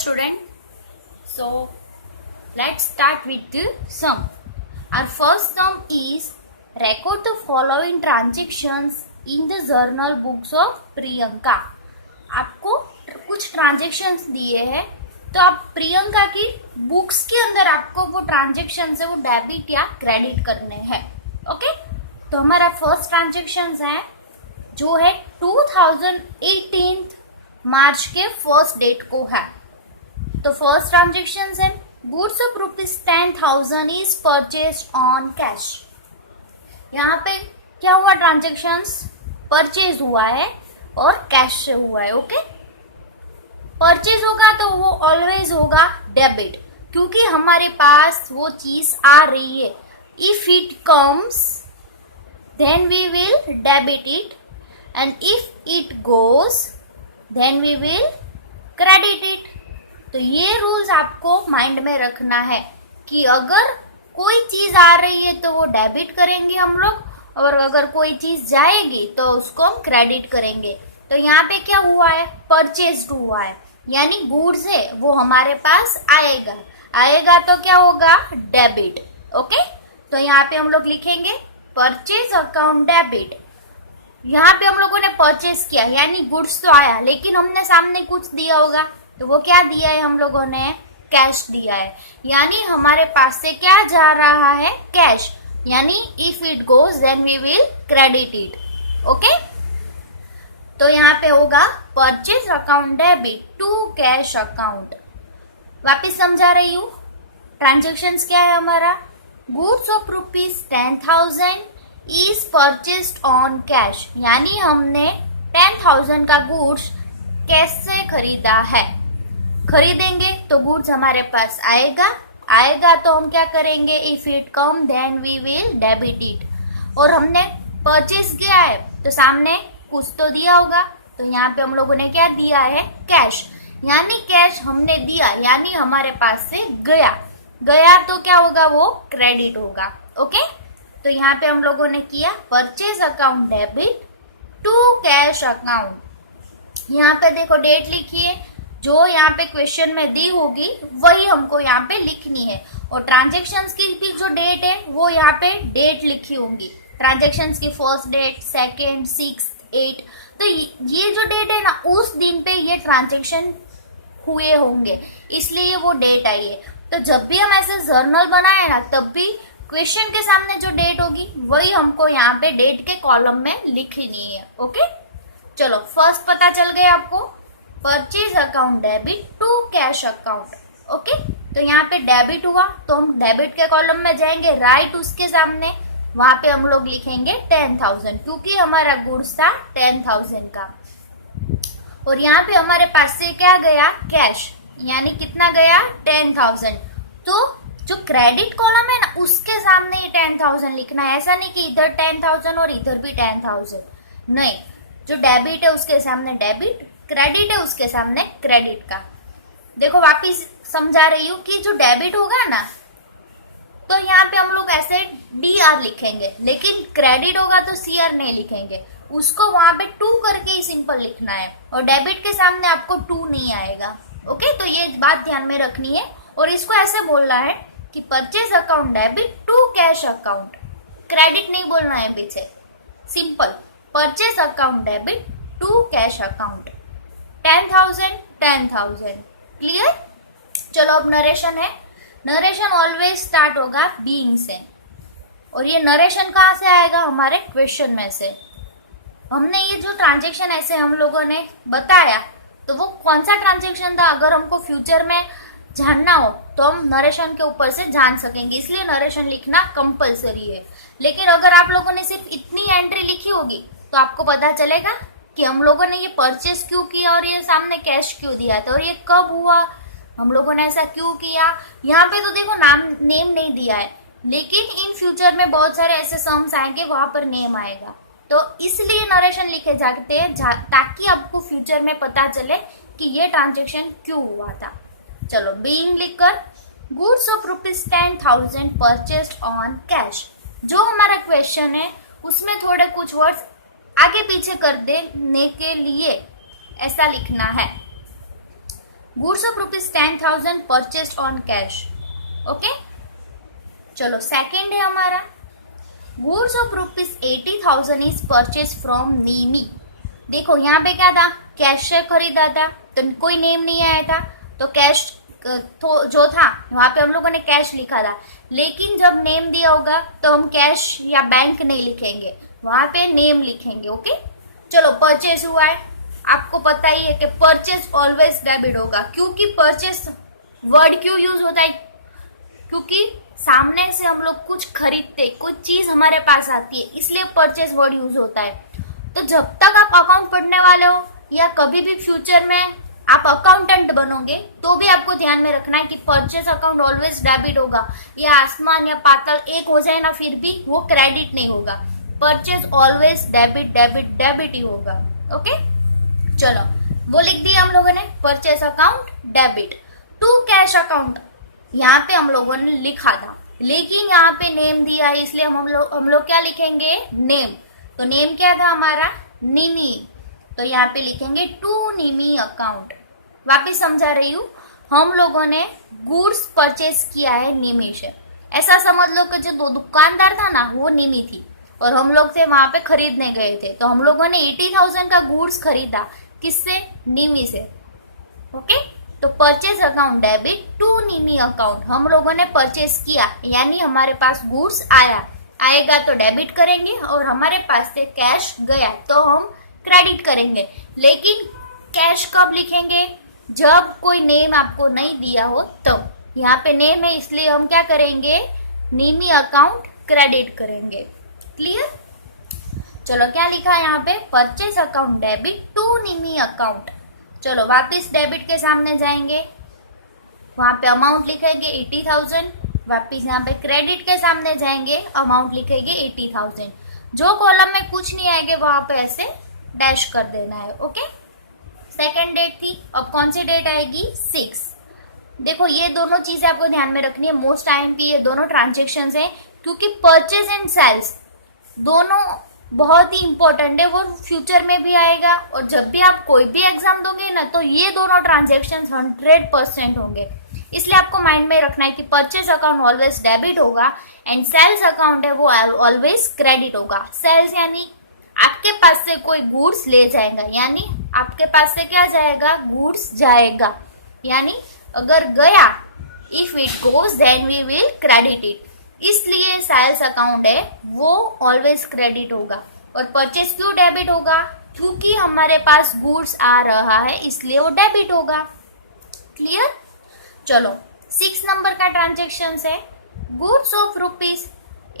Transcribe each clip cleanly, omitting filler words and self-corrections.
student. So let's start with the sum. Our first sum is record the following transactions in the journal books of Priyanka. आपको कुछ transactions दिए हैं तो आप प्रियंका की बुक्स के अंदर आपको वो ट्रांजेक्शन है वो डेबिट या क्रेडिट करने हैं. ओके, तो हमारा फर्स्ट ट्रांजेक्शन है जो है 2018 मार्च के फर्स्ट डेट को है. तो फर्स्ट ट्रांजेक्शन है goods of ₹10,000 is purchase on cash. यहाँ पे क्या हुआ, ट्रांजेक्शन्स परचेज हुआ है और कैश से हुआ है. ओके, परचेज होगा तो वो ऑलवेज होगा डेबिट क्योंकि हमारे पास वो चीज आ रही है. If it comes then we will debit it and if it goes then we will credit it. तो ये रूल्स आपको माइंड में रखना है कि अगर कोई चीज आ रही है तो वो डेबिट करेंगे हम लोग और अगर कोई चीज जाएगी तो उसको हम क्रेडिट करेंगे. तो यहाँ पे क्या हुआ है, परचेज हुआ है यानी गुड्स है वो हमारे पास आएगा तो क्या होगा, डेबिट. ओके, तो यहाँ पे हम लोग लिखेंगे परचेज अकाउंट डेबिट. यहाँ पे हम लोगों ने परचेज किया यानी गुड्स तो आया लेकिन हमने सामने कुछ दिया होगा तो वो क्या दिया है, हम लोगों ने कैश दिया है यानी हमारे पास से क्या जा रहा है, कैश. यानी if it goes then we will credit it. Okay, तो यहाँ पे होगा purchase account debit to cash account. वापिस समझा रही हूँ, ट्रांजेक्शन्स क्या है हमारा, goods of ₹10,000 is purchased on cash यानी हमने 10,000 का गुड्स कैश से खरीदा है. खरीदेंगे तो गुड्स हमारे पास आएगा तो हम क्या करेंगे, if it come then we will debit it. और हमने परचेज किया है तो सामने कुछ तो दिया होगा तो यहाँ पे हम लोगों ने क्या दिया है, कैश. यानी कैश हमने दिया यानी हमारे पास से गया तो क्या होगा, वो क्रेडिट होगा. ओके, तो यहाँ पे हम लोगों ने किया purchase account debit to cash account. यहाँ पे देखो डेट लिखी है, जो यहाँ पे क्वेश्चन में दी होगी वही हमको यहाँ पे लिखनी है. और ट्रांजेक्शन्स की भी जो डेट है वो यहाँ पे डेट लिखी होंगी. ट्रांजेक्शन्स की फर्स्ट डेट, सेकेंड, 6, 8. तो ये जो डेट है ना उस दिन पे ये ट्रांजेक्शन हुए होंगे इसलिए वो डेट आई है. तो जब भी हम ऐसे जर्नल बनाए ना तब भी क्वेश्चन के सामने जो डेट होगी वही हमको यहाँ पे डेट के कॉलम में लिखनी है. ओके, चलो फर्स्ट पता चल गया आपको, purchase account debit to cash account. Okay, तो यहाँ पे डेबिट हुआ तो हम डेबिट के कॉलम में जाएंगे, राइट उसके सामने वहां पे हम लोग लिखेंगे 10,000 क्योंकि हमारा गुड्स था 10,000 का. और यहाँ पे हमारे पास से क्या गया, कैश यानी कितना गया, 10,000. तो जो क्रेडिट कॉलम है ना उसके सामने ही 10,000 लिखना है. ऐसा नहीं कि इधर 10,000 और इधर भी 10,000, नहीं. जो डेबिट है उसके सामने डेबिट, क्रेडिट है उसके सामने क्रेडिट का. देखो वापिस समझा रही हूँ कि जो डेबिट होगा ना तो यहाँ पे हम लोग ऐसे DR लिखेंगे लेकिन क्रेडिट होगा तो CR नहीं लिखेंगे, उसको वहां पे 2 करके ही सिंपल लिखना है. और डेबिट के सामने आपको 2 नहीं आएगा. ओके, तो ये बात ध्यान में रखनी है. और इसको ऐसे बोलना है कि purchase account debit to cash account, credit नहीं बोलना है पीछे, simple purchase account debit to cash account. 10,000 clear. चलो अब नरेशन है. नरेशन ऑलवेज स्टार्ट होगा बीइंग से. और ये नरेशन कहाँ से आएगा, हमारे क्वेश्चन में से. हमने ये जो ट्रांजेक्शन ऐसे हम लोगों ने बताया तो वो कौन सा ट्रांजेक्शन था, अगर हमको फ्यूचर में जानना हो तो हम नरेशन के ऊपर से जान सकेंगे, इसलिए नरेशन लिखना कंपलसरी है. लेकिन अगर आप लोगों ने सिर्फ इतनी एंट्री लिखी होगी तो आपको पता चलेगा कि हम लोगों ने ये परचेस क्यों किया और ये सामने कैश क्यों दिया था और ये कब हुआ, हम लोगों ने ऐसा क्यों किया. यहाँ पे तो देखो नेम नहीं दिया है लेकिन इन फ्यूचर में बहुत सारे ऐसे सम्स आएंगे वहां पर नेम आएगा तो इसलिए नरेशन लिखे जाते हैं ताकि आपको फ्यूचर में पता चले कि ये ट्रांजेक्शन क्यों हुआ था. चलो बीइंग लिखकर goods of ₹10,000 purchased on cash. जो हमारा क्वेश्चन है उसमें थोड़े कुछ वर्ड्स आगे पीछे कर देने के लिए ऐसा लिखना है. Goods of rupees 10,000 purchased on cash. Okay, चलो सेकेंड है हमारा goods of rupees 80,000 is purchase from Nimi. देखो यहाँ पे क्या था, कैश से खरीदा था तो कोई नेम नहीं आया था, तो कैश तो जो था वहां पे हम लोगों ने कैश लिखा था, लेकिन जब नेम दिया होगा तो हम कैश या बैंक नहीं लिखेंगे, वहां पे नेम लिखेंगे। ओके, चलो परचेज हुआ है, आपको पता ही है कि परचेज ऑलवेज डेबिट होगा। क्योंकि परचेज वर्ड क्यों यूज होता है, क्योंकि सामने से हम लोग कुछ खरीदते, कुछ चीज हमारे पास आती है, इसलिए परचेज वर्ड यूज होता है। तो जब तक आप अकाउंट पढ़ने वाले हो या कभी भी फ्यूचर में आप अकाउंटेंट बनोगे तो भी आपको ध्यान में रखना है कि परचेज अकाउंट ऑलवेज डेबिट होगा। या आसमान या पाताल एक हो जाए ना, फिर भी वो क्रेडिट नहीं होगा। Purchase always debit debit debit ही होगा। ओके, चलो वो लिख दिया हम लोगों ने, purchase account debit to cash account. यहाँ पे हम लोगों ने लिखा था, लेकिन यहाँ पे नेम दिया है, इसलिए हम लोग क्या लिखेंगे, नेम। तो नेम क्या था हमारा, निमी, तो यहाँ पे लिखेंगे टू निमी अकाउंट। वापिस समझा रही हूँ, हम लोगों ने गुड्स परचेज किया है निमी से। ऐसा समझ लो कि जो दुकानदार था ना वो निमी थी और हम लोग थे वहां पे खरीदने गए थे, तो हम लोगों ने 80,000 का गुड्स खरीदा, किससे, निमी से। ओके, तो purchase account debit to Nimi account, हम लोगों ने परचेज किया यानी हमारे पास गुड्स आएगा तो डेबिट करेंगे, और हमारे पास से कैश गया तो हम क्रेडिट करेंगे। लेकिन कैश कब लिखेंगे, जब कोई नेम आपको नहीं दिया हो तो। यहाँ पे नेम है इसलिए हम क्या करेंगे, निमी अकाउंट क्रेडिट करेंगे। क्लियर, चलो क्या लिखा है यहाँ पे, purchase account debit to Nimi account. चलो वापिस डेबिट के सामने जाएंगे, वहां पे अमाउंट लिखेंगे 80,000, वापिस यहाँ पे क्रेडिट के सामने जाएंगे, अमाउंट लिखेंगे 80,000। जो कॉलम में कुछ नहीं आएंगे वहां पे ऐसे डैश कर देना है। ओके, सेकेंड डेट थी, अब कौन सी डेट आएगी, 6। देखो ये दोनों चीजें आपको ध्यान में रखनी है, मोस्ट टाइम की ये दोनों ट्रांजेक्शन है, क्योंकि परचेज एंड सेल्स दोनों बहुत ही इंपॉर्टेंट है, वो फ्यूचर में भी आएगा, और जब भी आप कोई भी एग्जाम दोगे ना तो ये दोनों ट्रांजेक्शन 100% होंगे। इसलिए आपको माइंड में रखना है कि परचेज अकाउंट ऑलवेज डेबिट होगा एंड सेल्स अकाउंट है वो ऑलवेज क्रेडिट होगा। सेल्स यानी आपके पास से कोई गुड्स ले जाएगा, यानी आपके पास से क्या जाएगा, गुड्स जाएगा, यानी अगर गया, if it goes then we will credit it, इसलिए सेल्स अकाउंट है वो ऑलवेज क्रेडिट होगा। और परचेज क्यों डेबिट होगा, क्योंकि हमारे पास गुड्स आ रहा है इसलिए वो डेबिट होगा। क्लियर, चलो 6 नंबर का ट्रांजेक्शन है, goods of rupees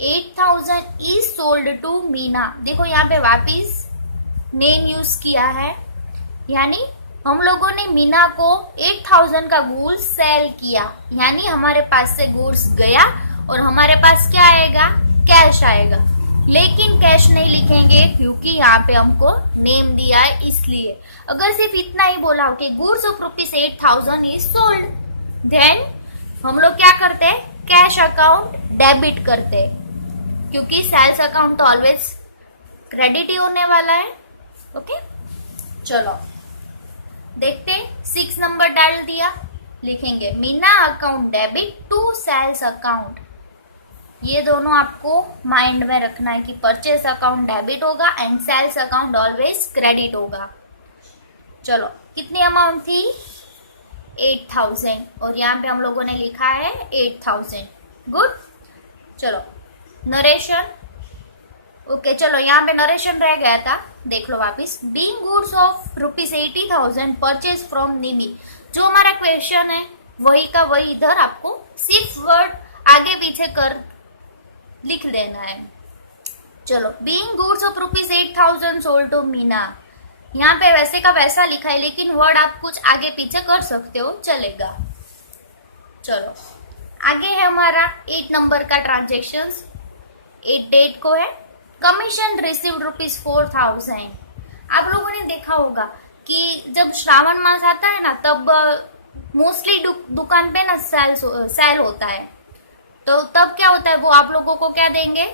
8,000 is sold to Meena. देखो यहाँ पे वापिस नेम यूज किया है, यानी हम लोगों ने मीना को 8,000 का गुड्स सेल किया, यानी हमारे पास से गुड्स गया और हमारे पास क्या आएगा, कैश आएगा। लेकिन कैश नहीं लिखेंगे क्योंकि यहाँ पे हमको नेम दिया है, इसलिए। अगर सिर्फ इतना ही बोला हो कि goods of rupees 8,000 is sold, then हम लोग क्या करते हैं, कैश अकाउंट डेबिट करते हैं, क्योंकि सेल्स अकाउंट तो ऑलवेज क्रेडिट ही होने वाला है। ओके, चलो देखते, 6 नंबर डाल दिया, लिखेंगे Meena account debit to sales account. ये दोनों आपको माइंड में रखना है कि परचेस अकाउंट डेबिट होगा and sales account always credit होगा। चलो कितनी अमाउंट थी, 8,000, और यहाँ पे हम लोगों ने लिखा है 8,000। गुड, चलो नरेशन। ओके, चलो यहाँ पे नरेशन रह गया था, देख लो वापिस। Being goods of rupees 80,000 purchase from Nimi, जो हमारा क्वेश्चन है वही का वही इधर आपको सिर्फ वर्ड आगे पीछे कर लिख लेना है। चलो, being goods of rupees 8,000 sold to Meena, यहाँ पे वैसे का वैसा लिखा है, लेकिन वर्ड आप कुछ आगे पीछे कर सकते हो, चलेगा। चलो आगे है हमारा 8 नंबर का ट्रांजेक्शन। 8 डेट को है, कमीशन रिसीव्ड रुपीज 4,000। आप लोगों ने देखा होगा कि जब श्रावण मास आता है ना, तब मोस्टली दुकान पे ना सेल होता है, तो तब क्या होता है, वो आप लोगों को क्या देंगे,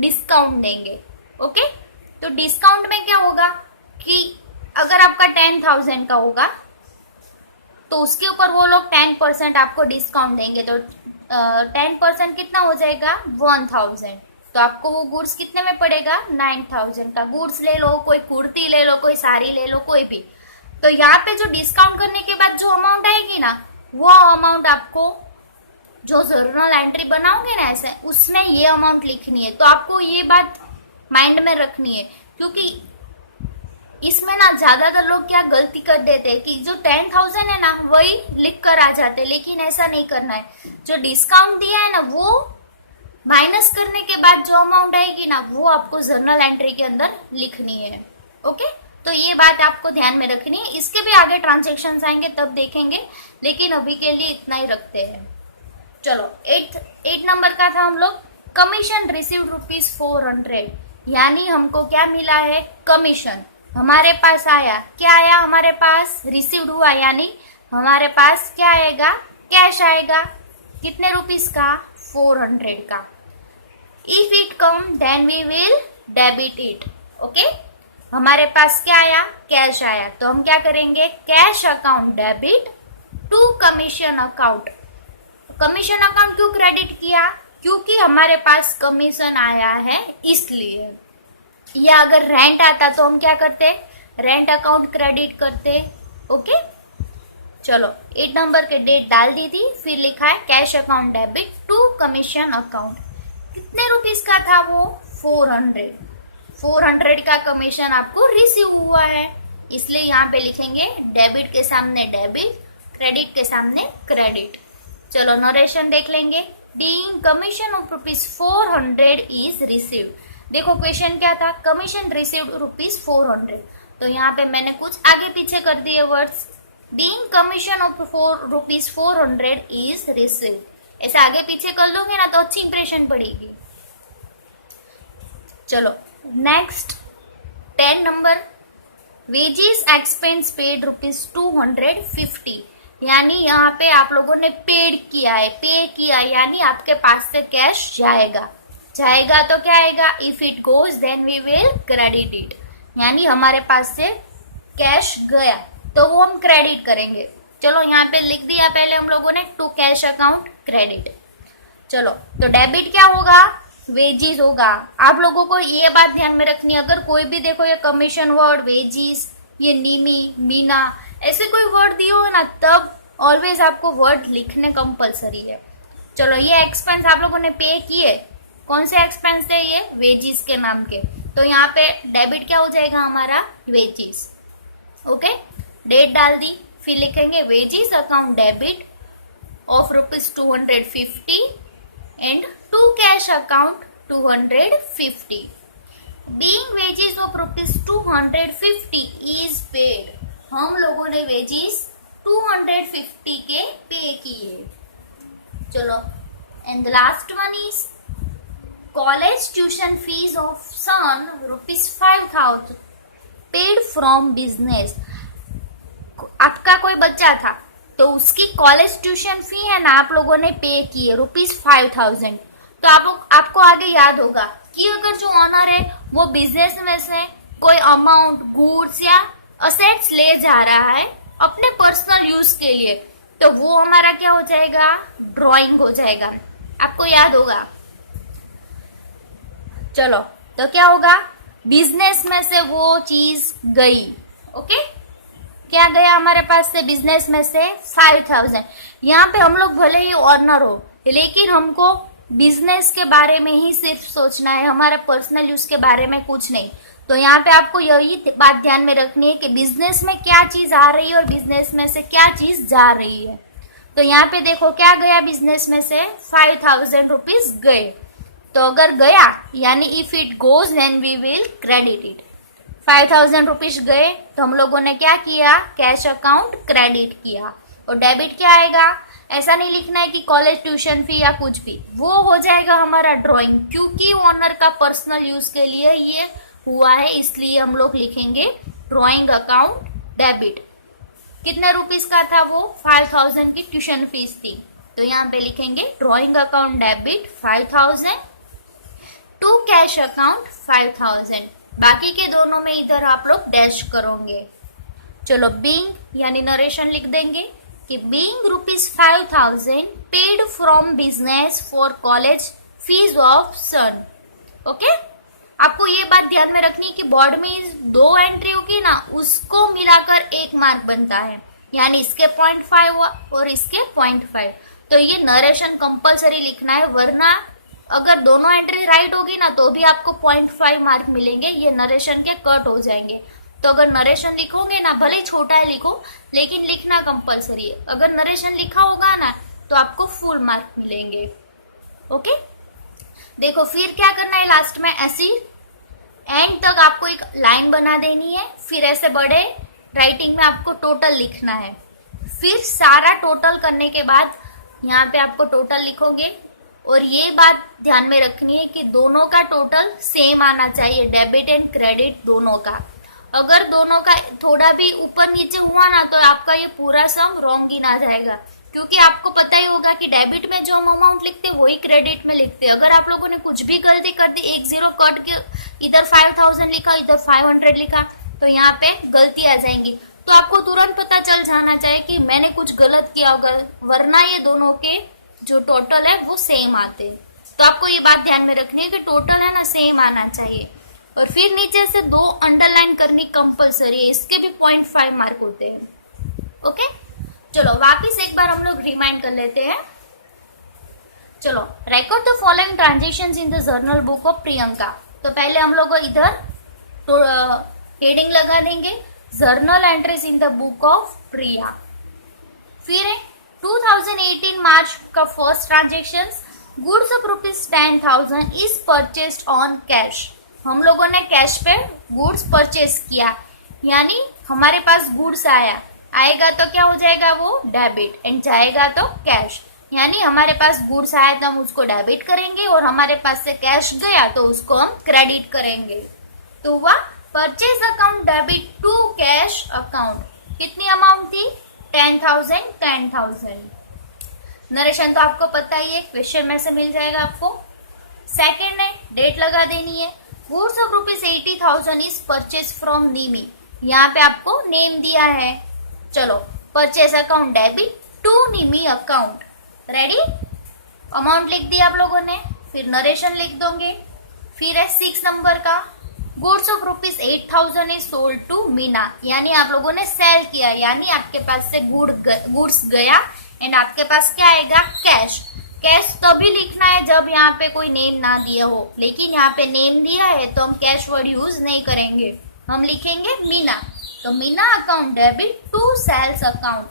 डिस्काउंट देंगे। ओके, तो डिस्काउंट में क्या होगा कि अगर आपका 10,000 का होगा तो उसके ऊपर वो लोग 10% आपको डिस्काउंट देंगे। तो 10% कितना हो जाएगा 1000। तो आपको वो गुड्स कितने में पड़ेगा 9000 का। गुड्स ले लो, कोई कुर्ती ले लो, कोई साड़ी ले लो, कोई भी। तो यहाँ पे जो डिस्काउंट करने के बाद जो अमाउंट आएगी ना, वो अमाउंट आपको जो जर्नल एंट्री बनाओगे ना ऐसे, उसमें ये अमाउंट लिखनी है। तो आपको ये बात माइंड में रखनी है, क्योंकि इसमें ना ज्यादातर लोग क्या गलती कर देते हैं कि जो 10,000 है ना वही लिख कर आ जाते हैं, लेकिन ऐसा नहीं करना है। जो डिस्काउंट दिया है ना वो माइनस करने के बाद जो अमाउंट आएगी ना वो आपको जर्नल एंट्री के अंदर लिखनी है। ओके, तो ये बात आपको ध्यान में रखनी है। इसके भी आगे ट्रांजेक्शन आएंगे तब देखेंगे, लेकिन अभी के लिए इतना ही रखते हैं। चलो 8 नंबर का था हम लोग कमीशन रिसीव्ड ₹400, यानी हमको क्या मिला है कमीशन। हमारे पास आया, क्या आया हमारे पास रिसीव्ड हुआ, यानी हमारे पास क्या आएगा कैश आएगा। कितने रुपीस का 400 का। If it come then we will debit it. Okay, हमारे पास क्या आया कैश आया, तो हम क्या करेंगे cash account debit to commission account. Commission account क्यों क्रेडिट किया, क्योंकि हमारे पास कमीशन आया है इसलिए। या अगर रेंट आता तो हम क्या करते रेंट अकाउंट क्रेडिट करते। ओके, चलो 8 नंबर के डेट डाल दी थी, फिर लिखा है cash account debit to commission account. कितने रुपीस का था वो 400 का कमीशन आपको रिसीव हुआ है, इसलिए यहाँ पे लिखेंगे डेबिट के सामने डेबिट, क्रेडिट के सामने क्रेडिट। चलो नरेशन देख लेंगे। Being commission of ₹400 is received. देखो क्वेश्चन क्या था, कमीशन रिसीव्ड ₹400, तो यहाँ पे मैंने कुछ आगे पीछे कर दिए words. Being commission of ₹400 is received, ऐसा आगे पीछे कर लोगे ना तो अच्छी इंप्रेशन पड़ेगी। चलो next 10 number wages expense paid ₹250, यानी यहाँ पे आप लोगों ने पेड किया है, पे किया, यानी आपके पास से कैश जाएगा। जाएगा तो क्या आएगा if it goes then we will credit it, यानी हमारे पास से कैश गया तो वो हम क्रेडिट करेंगे। चलो यहाँ पे लिख दिया पहले हम लोगों ने टू कैश अकाउंट क्रेडिट। चलो तो डेबिट क्या होगा वेजिस होगा। आप लोगों को ये बात ध्यान में रखनी है, अगर कोई भी देखो ये कमीशन वर्ड वेजिस, ये नीमी मीना ऐसे कोई वर्ड दिए हो ना, तब ऑलवेज आपको वर्ड लिखने कंपलसरी है। चलो ये एक्सपेंस आप लोगों ने पे किए, कौन से एक्सपेंस है ये वेजिस के नाम के, तो यहाँ पे डेबिट क्या हो जाएगा हमारा वेजिस। ओके, डेट डाल दी, फिर लिखेंगे wages account debit of ₹250 and to cash account 250। Being wages of ₹250 is paid, हम लोगों ने वेजिस 250 के पे किए। चलो and the last one is college tuition fees of son ₹5000 paid from business. आपका कोई बच्चा था तो उसकी कॉलेज ट्यूशन फी है ना आप लोगों ने पे की है ₹5000। तो आपको आगे याद होगा कि अगर जो ऑनर है वो बिजनेस में से कोई अमाउंट गुड्स या असेट्स ले जा रहा है अपने पर्सनल यूज के लिए, तो वो हमारा क्या हो जाएगा ड्राइंग हो जाएगा, आपको याद होगा। चलो तो क्या होगा बिजनेस में से वो चीज गई। ओके, क्या गया हमारे पास से बिजनेस में से 5000। यहाँ पे हम लोग भले ही ऑनर हो, लेकिन हमको बिजनेस के बारे में ही सिर्फ सोचना है, हमारा पर्सनल यूज के बारे में कुछ नहीं। तो यहाँ पे आपको यही बात ध्यान में रखनी है कि बिजनेस में क्या चीज आ रही है और बिजनेस में से क्या चीज जा रही है। तो यहाँ पे देखो क्या गया बिजनेस में से 5000 रुपीज गए। तो अगर गया यानी if it goes then we will credit it. 5000 rupees गए तो हम लोगों ने क्या किया कैश अकाउंट क्रेडिट किया। और डेबिट क्या आएगा, ऐसा नहीं लिखना है कि कॉलेज ट्यूशन फी या कुछ भी, वो हो जाएगा हमारा ड्राइंग, क्योंकि ओनर का पर्सनल यूज के लिए ये हुआ है, इसलिए हम लोग लिखेंगे ड्राइंग अकाउंट डेबिट। कितने रुपीस का था वो 5000 की ट्यूशन फीस थी, तो यहाँ पे लिखेंगे drawing account debit 5000 to cash account 5000। बाकी के दोनों में इधर आप लोग डैश करोगे। चलो बीइंग यानी नरेशन लिख देंगे कि being ₹5,000 paid from business for college fees of son. Okay, आपको ये बात ध्यान में रखनी है कि बोर्ड में दो एंट्री होगी ना, उसको मिलाकर 1 मार्क बनता है, यानी इसके 0.5 हुआ और इसके 0.5। तो ये नरेशन कंपलसरी लिखना है, वरना अगर दोनों एंट्री राइट होगी ना तो भी आपको 0.5 मार्क मिलेंगे, ये नरेशन के कट हो जाएंगे। तो अगर नरेशन लिखोगे ना, भले ही छोटा है लिखो, लेकिन लिखना कंपलसरी है। अगर नरेशन लिखा होगा ना तो आपको फुल मार्क मिलेंगे। ओके, देखो फिर क्या करना है, लास्ट में ऐसी एंड तक आपको एक लाइन बना देनी है, फिर ऐसे बड़े राइटिंग में आपको टोटल लिखना है। फिर सारा टोटल करने के बाद यहाँ पे आपको टोटल लिखोगे, और ये बात ध्यान में रखनी है कि दोनों का टोटल सेम आना चाहिए, डेबिट एंड क्रेडिट दोनों का। अगर दोनों का थोड़ा भी ऊपर नीचे हुआ ना तो आपका ये पूरा सम रॉन्ग गिना जाएगा, क्योंकि आपको पता ही होगा कि डेबिट में जो हम अमाउंट लिखते हैं वही क्रेडिट में लिखते हैं। अगर आप लोगों ने कुछ भी गलती कर दी, 1 0 कट के इधर 5,000 लिखा, इधर 500 लिखा, तो यहाँ पे गलती आ जाएंगी। तो आपको तुरंत पता चल जाना चाहिए कि मैंने कुछ गलत किया होगा, वरना ये दोनों के जो टोटल है वो सेम आते। तो आपको ये बात ध्यान में रखनी है कि टोटल है ना सेम आना चाहिए। और फिर नीचे से 2 अंडरलाइन करनी कंपलसरी है, इसके भी 0.5 मार्क होते हैं। ओके, चलो वापिस एक बार हम लोग रिमाइंड कर लेते हैं। चलो, record the following transactions in the journal book of Priyanka. तो पहले हम लोग इधर हेडिंग लगा देंगे, journal entries in the book of Priya. फिर है 2018 मार्च का first transaction, goods of ₹10,000 is purchased on cash. हम लोगों ने कैश पे गुड्स परचेस किया, यानी हमारे पास गुड्स आएगा तो क्या हो जाएगा, वो डेबिट, एंड जाएगा तो कैश। यानी हमारे पास गुड्स आया तो हम उसको डेबिट करेंगे, और हमारे पास से कैश गया तो उसको हम क्रेडिट करेंगे। तो वह purchase account debit to cash account. कितनी अमाउंट थी, 10,000। नरेशन तो आपको पता ही है, क्वेश्चन में से मिल जाएगा आपको। सेकेंड है, डेट लगा देनी है, goods of ₹80,000 is purchase from Nimi. यहाँ पे आपको नेम दिया है। चलो, purchase account debit to Nimi account, ready. Amount लिख दिया आप लोगों ने, फिर नरेशन लिख दोगे। फिर है 6 नंबर का, goods of ₹8,000 is sold to Meena, यानी आप लोगों ने सेल किया, यानी आपके पास से गुड्स गया एंड आपके पास क्या आएगा, कैश। कैश तभी लिखना है जब यहाँ पे कोई नेम ना दिया हो, लेकिन यहाँ पे नेम दिया है तो हम कैश वर्ड यूज नहीं करेंगे, हम लिखेंगे मीना। तो Meena account debit to sales account.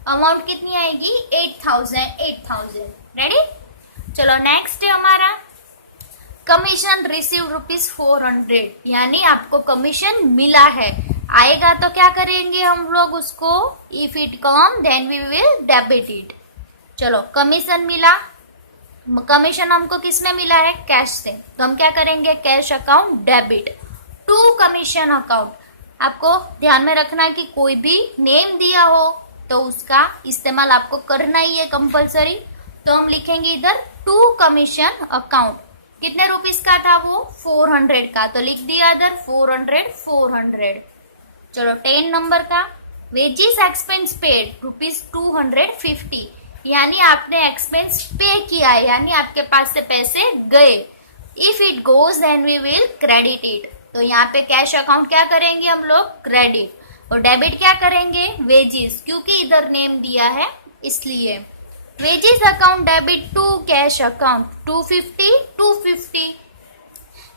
Amount कितनी आएगी, 8,000। रेडी। चलो नेक्स्ट है हमारा कमीशन रिसीव ₹400, यानी आपको कमीशन मिला है। आएगा तो क्या करेंगे हम लोग उसको, if it come then we will debit it. चलो, कमीशन मिला, कमीशन हमको किस में मिला है, कैश से, तो हम क्या करेंगे, cash account debit to commission account. आपको ध्यान में रखना है कि कोई भी नेम दिया हो तो उसका इस्तेमाल आपको करना ही है कंपलसरी। तो हम लिखेंगे इधर टू कमीशन अकाउंट। कितने रुपीस का था वो, 400 का, तो लिख दिया इधर 400। चलो 10 नंबर का, वेजिस एक्सपेंस पेड ₹250, यानी आपने एक्सपेंस पे किया है, यानी आपके पास से पैसे गए। If it goes then we will credit it. तो यहाँ पे कैश अकाउंट क्या करेंगे हम लोग, क्रेडिट, और डेबिट क्या करेंगे, वेजिस, क्योंकि इधर नेम दिया है इसलिए। Wages account debit to cash account 250।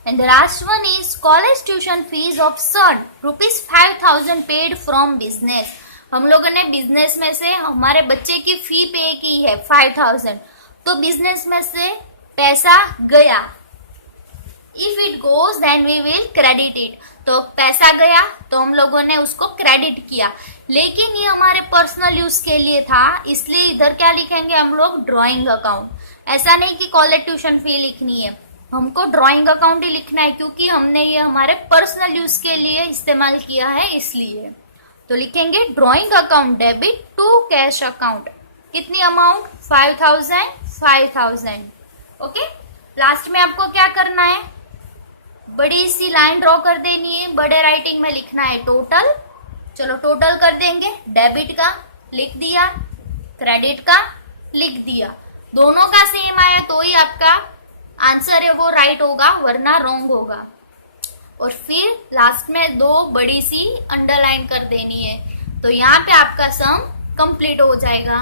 And the last one is college tuition fees of son ₹5,000 paid from business. हम लोगों ने बिजनेस में से हमारे बच्चे की फी पे की है 5,000, तो बिजनेस में से पैसा गया। If it goes then we will credit it. तो पैसा गया तो हम लोगों ने उसको क्रेडिट किया, लेकिन ये हमारे पर्सनल यूज के लिए था, इसलिए इधर क्या लिखेंगे हम लोग, ड्रॉइंग अकाउंट। ऐसा नहीं कि कॉलेज ट्यूशन फी लिखनी है, हमको ड्रॉइंग अकाउंट ही लिखना है, क्योंकि हमने ये हमारे पर्सनल यूज के लिए इस्तेमाल किया है इसलिए। तो लिखेंगे drawing account debit to cash account. कितनी अमाउंट, 5,000। ओके, लास्ट में आपको क्या करना है, बड़ी सी लाइन ड्रॉ कर देनी है, बड़े राइटिंग में लिखना है टोटल। चलो टोटल कर देंगे, डेबिट का लिख दिया, क्रेडिट का लिख दिया, दोनों का सेम आया तो ही आपका आंसर है वो राइट होगा, वरना रॉन्ग होगा। और फिर लास्ट में 2 बड़ी सी अंडरलाइन कर देनी है, तो यहाँ पे आपका सम कंप्लीट हो जाएगा।